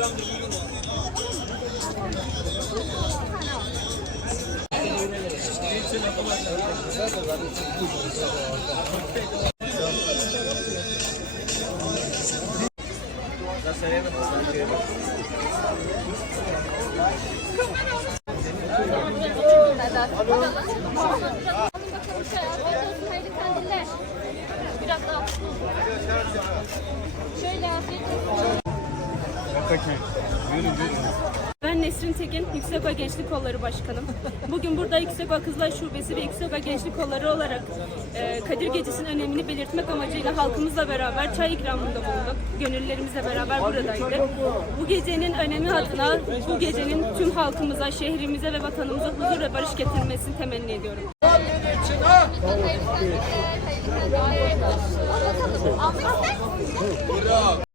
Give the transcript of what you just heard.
Bakalım Ben Nesrin Tekin, Yüksekova Gençlik Kolları Başkanım. Bugün burada Yüksekova Kızılay Şubesi ve Yüksekova Gençlik Kolları olarak e, Kadir Gecesi'nin önemini belirtmek amacıyla halkımızla beraber çay ikramında bulunduk. Gönüllülerimizle beraber buradaydık. Bu gecenin önemi adına bu gecenin tüm halkımıza, şehrimize ve vatanımıza huzur ve barış getirmesini temenni ediyorum. Hayırlı kandiller.